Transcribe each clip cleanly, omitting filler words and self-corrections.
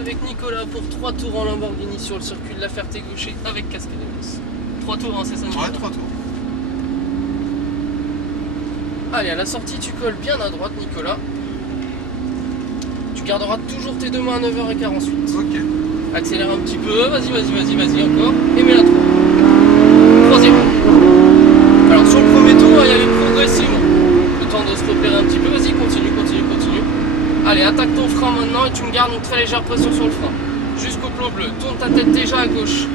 avec Nicolas pour 3 tours en Lamborghini sur le circuit de la Ferté-Gaucher avec casque de boss. 3 tours, hein, c'est ça Nicolas? Ouais, 3 tours. Allez, à la sortie, tu colles bien à droite, Nicolas. Tu garderas toujours tes deux mains à 9h15 ensuite. Ok. Accélère un petit peu, vas-y encore. Et mets la 3. Troisième. Alors sur le premier tour, il y avait progressivement. Le temps de se repérer un petit peu, vas-y, continue. Allez, attaque ton frein maintenant et tu me gardes une très légère pression sur le frein. Jusqu'au plot bleu, tourne ta tête déjà à gauche.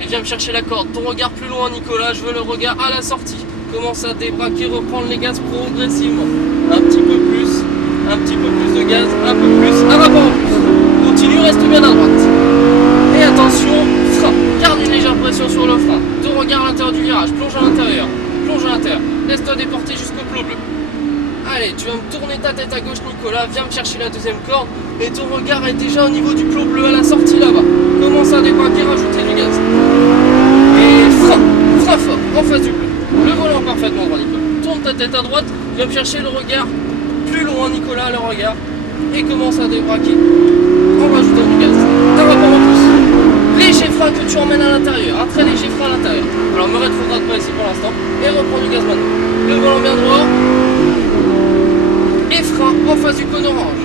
Et viens me chercher la corde. Ton regard plus loin, Nicolas, je veux le regard à la sortie. Commence à débraquer, reprendre les gaz progressivement. Un petit peu plus de gaz, un peu plus, un rapport en plus. Continue, reste bien à droite. Et attention, frein. Garde une légère pression sur le frein. Ton regard à l'intérieur du virage, plonge à l'intérieur. Laisse-toi déporter jusqu'au plot bleu. Allez, tu vas me tourner ta tête à gauche, Nicolas. Viens me chercher la deuxième corde. Et ton regard est déjà au niveau du plot bleu à la sortie là-bas. Commence à débraquer, rajouter du gaz. Et frein fort, en face du bleu. Le volant parfaitement droit, Nicolas. Tourne ta tête à droite. Viens me chercher le regard plus loin, Nicolas, le regard. Et commence à débraquer en rajoutant du gaz. Un rapport en plus. Léger frein que tu emmènes à l'intérieur. Un très léger frein à l'intérieur. Alors me rétrograde pas ici pour l'instant. Et reprends du gaz maintenant. Le volant bien droit. Et frein en face du cône orange.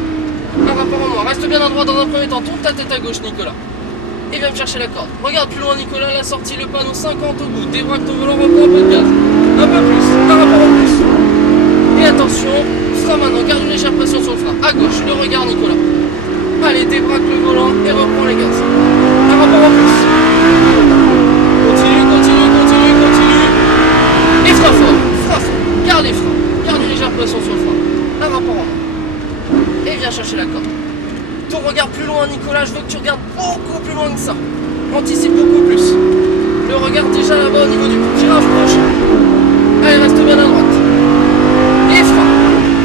Un rapport en moins. Reste bien à droite dans un premier temps. Tourne ta tête à gauche, Nicolas. Et viens me chercher la corde. Regarde plus loin, Nicolas, la sortie, le panneau 50 au bout. Débraque ton volant, reprends un peu de gaz. Un peu plus. Un rapport en plus. Et attention, frein maintenant. Garde une légère pression sur le frein. À gauche, le regard, Nicolas. Allez, débraque le volant et reprends les gaz. Un rapport en plus. Continue. Et frein fort. Garde les freins. Garde une légère pression sur le frein. Un rapport en moins. Et viens chercher la corde. Ton regard plus loin, Nicolas, je veux que tu regardes beaucoup plus loin que ça. Anticipe beaucoup plus. Le regard déjà là-bas au niveau du virage proche. Allez, reste bien à droite. Et frein.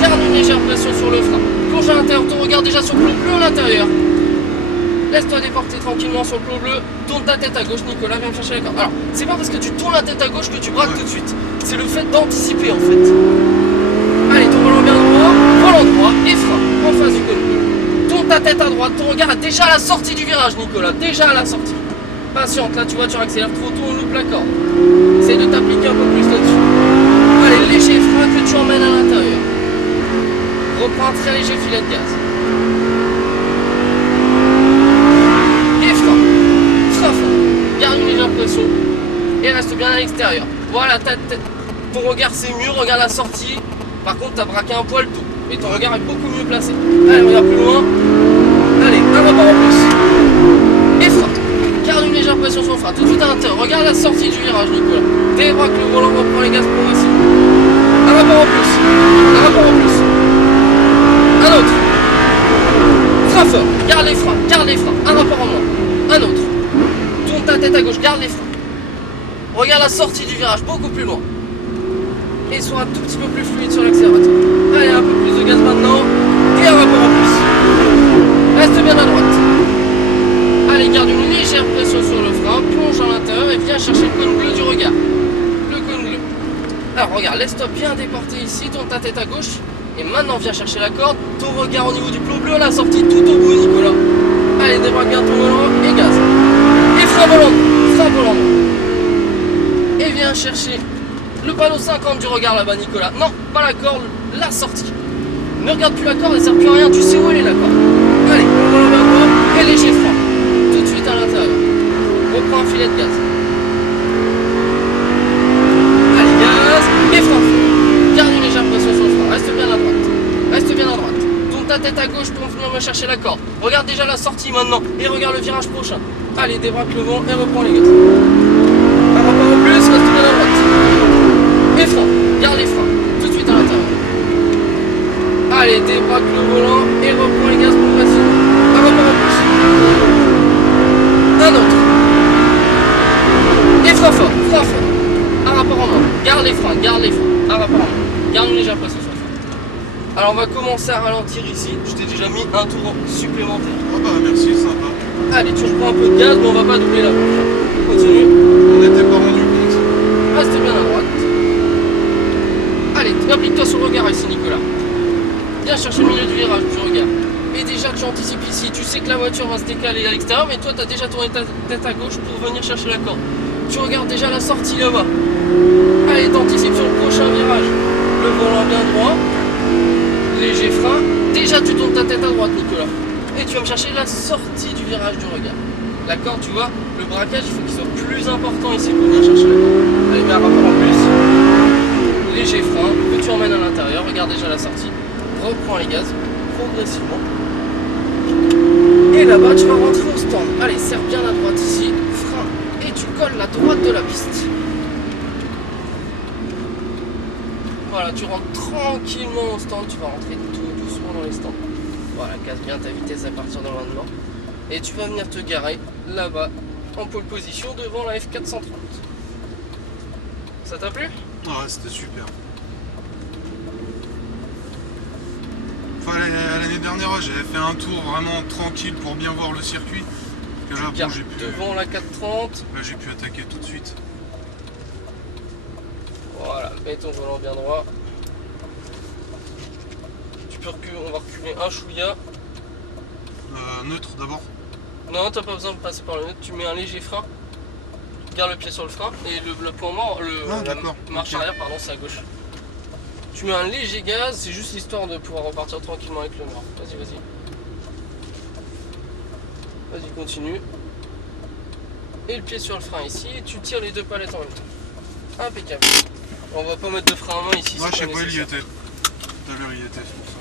Garde une légère pression sur le frein. Plonge à l'intérieur, ton regard déjà sur le plot bleu à l'intérieur. Laisse-toi déporter tranquillement sur le plot bleu. Tourne ta tête à gauche, Nicolas, viens me chercher la corde. Alors, c'est pas parce que tu tournes la tête à gauche que tu braques tout de suite. C'est le fait d'anticiper en fait. Allez, ton volant bien droit et frein en face du cône bleu. Tourne ta tête à droite, ton regard est déjà à la sortie du virage, Nicolas, déjà à la sortie. Patiente, là tu vois, tu accélères trop tôt, on loupe la corde. Essaye de t'appliquer un peu plus là-dessus. Allez, léger frein que tu emmènes à l'intérieur. Reprends un très léger filet de gaz. Et frein fort. Garde une légère pression et reste bien à l'extérieur. Voilà, ton regard c'est mieux, regarde la sortie. Par contre, tu as braqué un poil tout. Et ton regard est beaucoup mieux placé. Allez, regarde plus loin. Allez, un rapport en plus. Et frein. Garde une légère pression sur le frein. Tout de suite à l'intérieur. Regarde la sortie du virage, Nicolas. Débraque le volant, reprend les gaz progressivement. Un rapport en plus. Un autre. Frein fort. Garde les freins. Un rapport en moins. Un autre. Tourne ta tête à gauche. Garde les freins. Regarde la sortie du virage, beaucoup plus loin. Et sois un tout petit peu plus fluide sur l'accélérateur. Allez, un peu plus de gaz maintenant. Et un rapport en plus. Reste bien à droite. Allez, garde une légère pression sur le frein. Plonge à l'intérieur et viens chercher le cône bleu du regard. Le cône bleu. Alors regarde, laisse-toi bien déporter ici. Tourne ta tête à gauche. Et maintenant, viens chercher la corde. Ton regard au niveau du plot bleu à la sortie tout au bout, Nicolas. Allez, débraque bien ton volant et gaz. Et frein volant. Et viens chercher le panneau 50 du regard là-bas, Nicolas. Non, pas la corde, la sortie. Ne regarde plus la corde, elle sert plus à rien, tu sais où elle est la corde. Allez, on va l'enlever encore et léger frein. Tout de suite à l'intérieur. Reprends un filet de gaz. Allez, gaz et frein. Garde une légère pression sur le frein. Reste bien à droite. Tourne ta tête à gauche pour venir me chercher la corde. Regarde déjà la sortie maintenant et regarde le virage prochain. Allez, débraque le vent et reprends les gaz. Un rapport en plus, reste bien à droite. Et frein, garde les freins, tout de suite à l'intérieur. Allez, débraque le volant et reprends les gaz progressivement. Un rapport en plus. Un autre. Et frein fort. Un rapport en moins. Garde les freins. Un rapport en moins. Garde une légère pression sur le frein. Alors on va commencer à ralentir ici. Je t'ai déjà mis un tour supplémentaire. Ah bah merci, sympa. Allez, tu reprends un peu de gaz, mais on va pas doubler la planche. Continue. On n'était pas rendu compte. Reste bien à droite. Allez, applique-toi sur le regard ici, Nicolas. Viens chercher le milieu du virage, du regard. Et déjà tu anticipes ici, tu sais que la voiture va se décaler à l'extérieur, mais toi tu as déjà tourné ta tête à gauche pour venir chercher la corde. Tu regardes déjà la sortie là-bas. Allez, t'anticipes sur le prochain virage. Le volant bien droit, léger frein. Déjà tu tournes ta tête à droite, Nicolas. Et tu vas me chercher la sortie du virage du regard. La corde, tu vois, le braquage, il faut qu'il soit plus important ici pour venir chercher la corde. Allez, mets un rapport en plus. Léger frein, que tu emmènes à l'intérieur, regarde déjà la sortie. Reprends les gaz, progressivement. Et là-bas, tu vas rentrer au stand. Allez, serre bien la droite ici, frein. Et tu colles la droite de la piste. Voilà, tu rentres tranquillement au stand, tu vas rentrer tout doucement dans les stands. Voilà, casse bien ta vitesse à partir de maintenant. Et tu vas venir te garer là-bas, en pole position, devant la F430. Ça t'a plu? Ah ouais, c'était super. Enfin, l'année dernière, j'avais fait un tour vraiment tranquille pour bien voir le circuit. Parce que là, bon, j'ai pu, devant la 430. là, j'ai pu attaquer tout de suite. Voilà, mets ton volant bien droit. Tu peux reculer, on va reculer un chouïa. Neutre d'abord. Non, t'as pas besoin de passer par le neutre, tu mets un léger frein. Tu gardes le pied sur le frein et le point mort, la marche arrière, pardon, c'est à gauche. Tu mets un léger gaz, c'est juste l'histoire de pouvoir repartir tranquillement avec le mort. Vas-y, vas-y. Vas-y, continue. Et le pied sur le frein ici, et tu tires les deux palettes en même temps. Impeccable. On va pas mettre de frein à main ici. Ouais, je sais pas, il y était. Tout à l'heure, il y était, c'est pour ça.